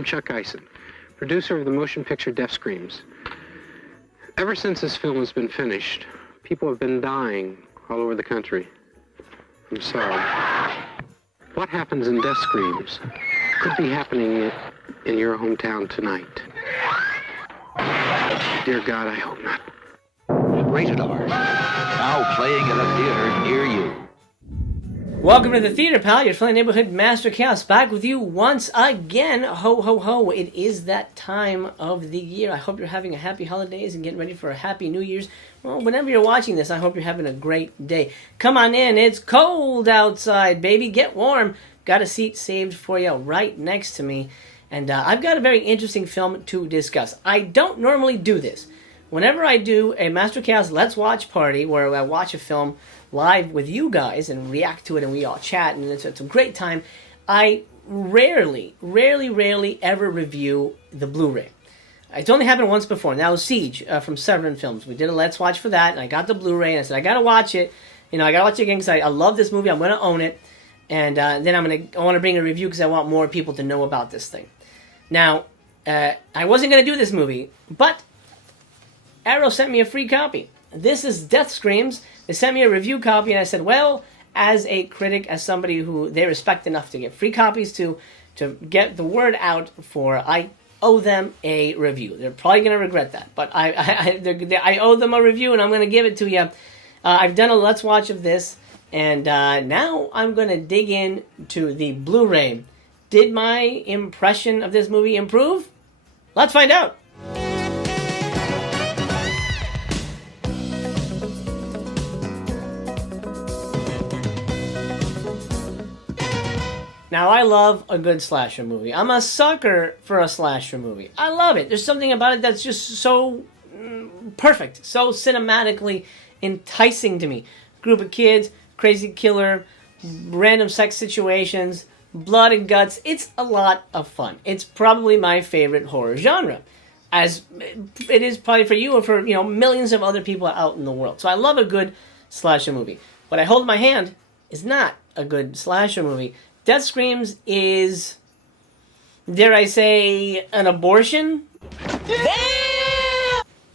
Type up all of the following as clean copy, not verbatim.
I'm Chuck Eisen, producer of the motion picture Death Screams. Ever since this film has been finished, people have been dying all over the country. I'm sorry. What happens in Death Screams could be happening in your hometown tonight. Dear God, I hope not. Rated R. Now playing at a theater near you. Welcome to the theater, pal. Your friendly neighborhood Master Chaos back with you once again. Ho, ho, ho. It is that time of the year. I hope you're having a happy holidays and getting ready for a happy New Year's. Well, whenever you're watching this, I hope you're having a great day. Come on in. It's cold outside, baby. Get warm. Got a seat saved for you right next to me. And I've got a very interesting film to discuss. I don't normally do this. Whenever I do a Master Chaos Let's Watch party where I watch a film live with you guys and react to it and we all chat and it's a great time, I rarely ever review the Blu-ray. It's only happened once before, and that was Siege from Severin Films. We did a Let's Watch for that, and I got the Blu-ray, and I said, I gotta watch it. You know, I gotta watch it again because I love this movie. I'm gonna own it, and then I want to bring a review because I want more people to know about this thing. Now, I wasn't gonna do this movie, but Arrow sent me a free copy. This is Death Screams. They sent me a review copy, and I said, well, as a critic, as somebody who they respect enough to get free copies to get the word out for, I owe them a review. They're probably going to regret that, but I owe them a review, and I'm going to give it to you. I've done a Let's Watch of this, and now I'm going to dig in to the Blu-ray. Did my impression of this movie improve? Let's find out. Now, I love a good slasher movie. I'm a sucker for a slasher movie. I love it. There's something about it that's just so perfect, so cinematically enticing to me. Group of kids, crazy killer, random sex situations, blood and guts. It's a lot of fun. It's probably my favorite horror genre, as it is probably for you or for millions of other people out in the world. So I love a good slasher movie. What I hold in my hand is not a good slasher movie. Death Screams is, dare I say, an abortion?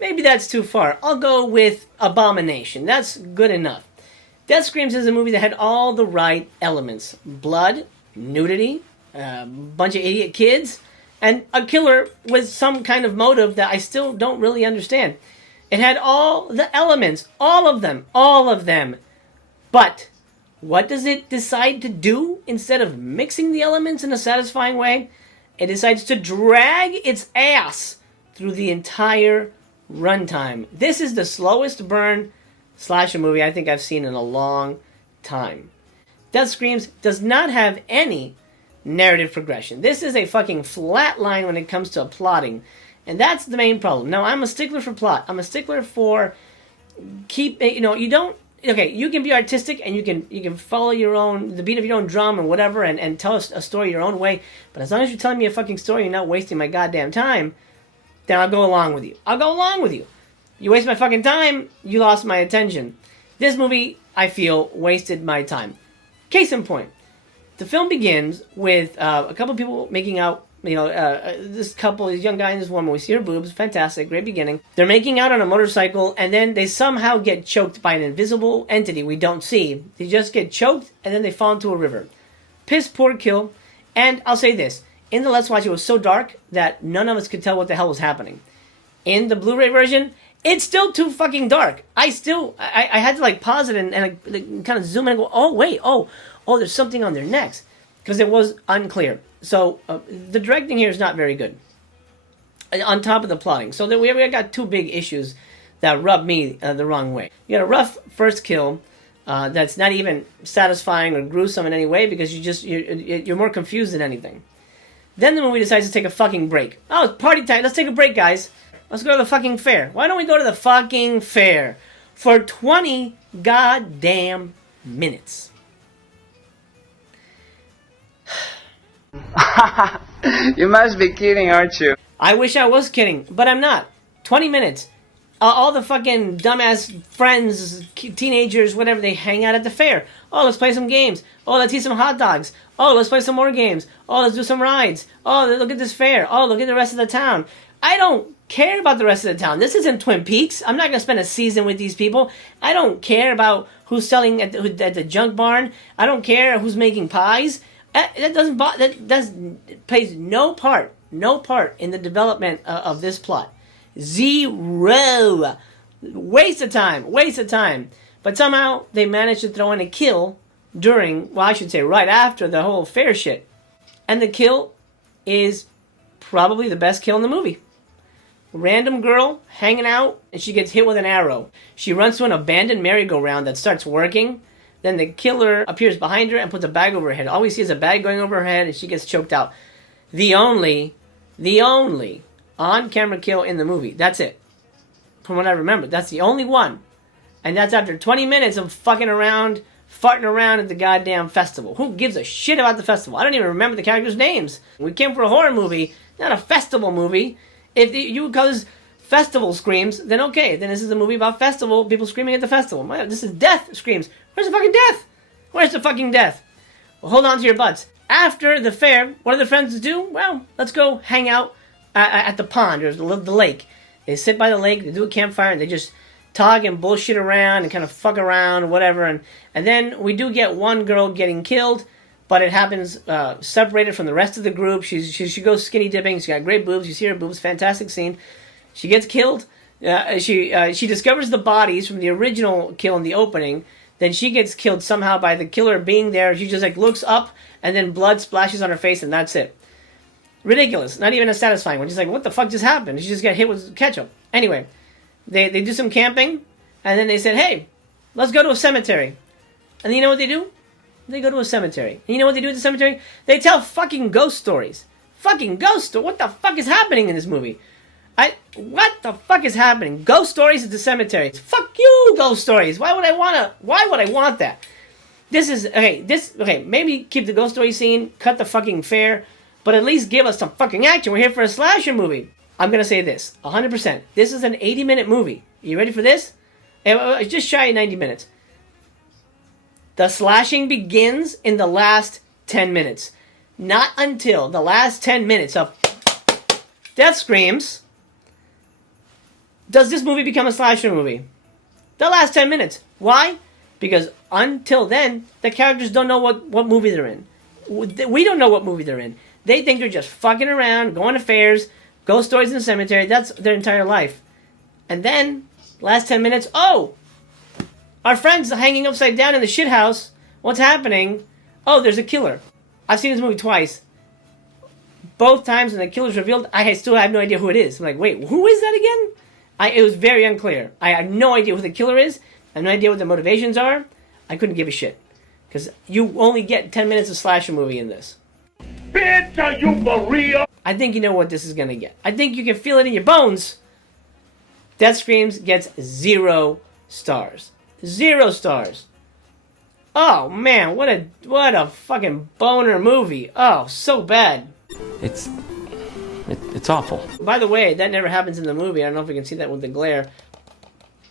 Maybe that's too far. I'll go with abomination. That's good enough. Death Screams is a movie that had all the right elements. Blood, nudity, a bunch of idiot kids, and a killer with some kind of motive that I still don't really understand. It had all the elements, all of them. But what does it decide to do instead of mixing the elements in a satisfying way? It decides to drag its ass through the entire runtime. This is the slowest burn slasher movie I think I've seen in a long time. Death Screams does not have any narrative progression. This is a fucking flat line when it comes to plotting. And that's the main problem. Now, I'm a stickler for plot. I'm a stickler for you can be artistic and you can follow the beat of your own drum or whatever and tell us a story your own way. But as long as you're telling me a fucking story and you're not wasting my goddamn time, then I'll go along with you. You waste my fucking time, you lost my attention. This movie, I feel, wasted my time. Case in point, the film begins with a couple people making out. This young guy and this woman, we see her boobs, fantastic, great beginning. They're making out on a motorcycle, and then they somehow get choked by an invisible entity we don't see. They just get choked, and then they fall into a river. Piss poor kill, and I'll say this, in the Let's Watch, it was so dark that none of us could tell what the hell was happening. In the Blu-ray version, it's still too fucking dark. I had to pause it and kind of zoom in and go, oh wait, oh, there's something on their necks, because it was unclear. So the directing here is not very good. On top of the plotting, so we got two big issues that rub me the wrong way. You got a rough first kill that's not even satisfying or gruesome in any way because you're more confused than anything. Then the movie decides to take a fucking break. Oh, it's party time. Let's take a break, guys. Let's go to the fucking fair. Why don't we go to the fucking fair for 20 goddamn minutes? You must be kidding, aren't you? I wish I was kidding, but I'm not. 20 minutes. All the fucking dumbass friends, teenagers, whatever, they hang out at the fair. Oh, let's play some games. Oh, let's eat some hot dogs. Oh, let's play some more games. Oh, let's do some rides. Oh, look at this fair. Oh, look at the rest of the town. I don't care about the rest of the town. This isn't Twin Peaks. I'm not going to spend a season with these people. I don't care about who's selling at the junk barn. I don't care who's making pies. That plays no part in the development of this plot. Zero. Waste of time. But somehow they managed to throw in a kill during, well, I should say right after the whole fair shit. And the kill is probably the best kill in the movie. Random girl hanging out, and she gets hit with an arrow. She runs to an abandoned merry-go-round that starts working. Then the killer appears behind her and puts a bag over her head. All we see is a bag going over her head, and she gets choked out. The only on-camera kill in the movie. That's it. From what I remember, that's the only one. And that's after 20 minutes of fucking around, farting around at the goddamn festival. Who gives a shit about the festival? I don't even remember the characters' names. We came for a horror movie, not a festival movie. If you would call this festival screams, then okay. Then this is a movie about festival, people screaming at the festival. This is death screams. Where's the fucking death? Where's the fucking death? Well, hold on to your butts. After the fair, what do the friends do? Well, let's go hang out at the pond, or the lake. They sit by the lake, they do a campfire, and they just talk and bullshit around and kind of fuck around or whatever. And then we do get one girl getting killed, but it happens separated from the rest of the group. She goes skinny dipping. She's got great boobs. You see her boobs. Fantastic scene. She gets killed. She discovers the bodies from the original kill in the opening. Then she gets killed somehow by the killer being there. She just like looks up, and then blood splashes on her face, and that's it. Ridiculous. Not even as satisfying. We're just like, what the fuck just happened? She just got hit with ketchup. Anyway, they do some camping, and then they said, hey, let's go to a cemetery. And you know what they do? They go to a cemetery. And you know what they do at the cemetery? They tell fucking ghost stories. Fucking ghost stories. What the fuck is happening in this movie? What the fuck is happening? Ghost stories at the cemetery. Fuck you, ghost stories. Why would I want that? Maybe keep the ghost story scene, cut the fucking fair, but at least give us some fucking action. We're here for a slasher movie. I'm gonna say this, 100%. This is an 80-minute movie. You ready for this? It's just shy of 90 minutes. The slashing begins in the last 10 minutes. Not until the last 10 minutes of death screams does this movie become a slasher movie. The last 10 minutes. Why? Because until then, the characters don't know what movie they're in. We don't know what movie they're in. They think they're just fucking around, going to fairs, ghost stories in the cemetery. That's their entire life. And then, last 10 minutes, oh! Our friend's hanging upside down in the shit house. What's happening? Oh, there's a killer. I've seen this movie twice. Both times when the killer's revealed, I still have no idea who it is. I'm like, wait, who is that again? It was very unclear. I have no idea who the killer is. I have no idea what the motivations are. I couldn't give a shit. Because you only get 10 minutes of slasher movie in this. Bitch, are you for real? I think you know what this is going to get. I think you can feel it in your bones. Death Screams gets 0 stars. 0 stars. Oh man, what a fucking boner movie. Oh, so bad. It's awful. By the way, that never happens in the movie. I don't know if we can see that with the glare.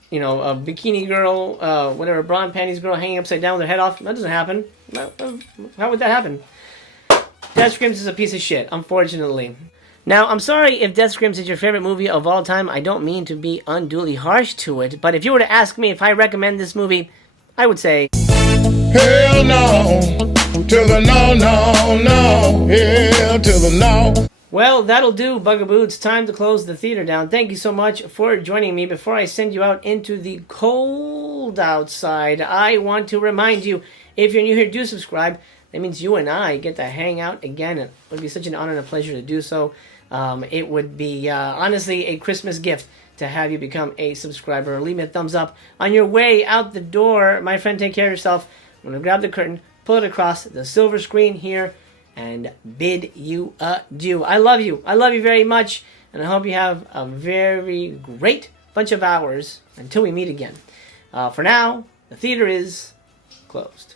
You know, a bikini girl, whatever, bra and panties girl hanging upside down with her head off. That doesn't happen. How would that happen? Death Screams is a piece of shit, unfortunately. Now, I'm sorry if Death Screams is your favorite movie of all time. I don't mean to be unduly harsh to it, but if you were to ask me if I recommend this movie, I would say... Hell no, to the no, no, no, hell to the no. Well, that'll do, Bugaboo. It's time to close the theater down. Thank you so much for joining me. Before I send you out into the cold outside, I want to remind you, if you're new here, do subscribe. That means you and I get to hang out again. It would be such an honor and a pleasure to do so. It would be, honestly, a Christmas gift to have you become a subscriber. Leave me a thumbs up on your way out the door. My friend, take care of yourself. I'm going to grab the curtain, pull it across the silver screen here, and bid you adieu. I love you. I love you very much, and I hope you have a very great bunch of hours until we meet again. For now, the theater is closed.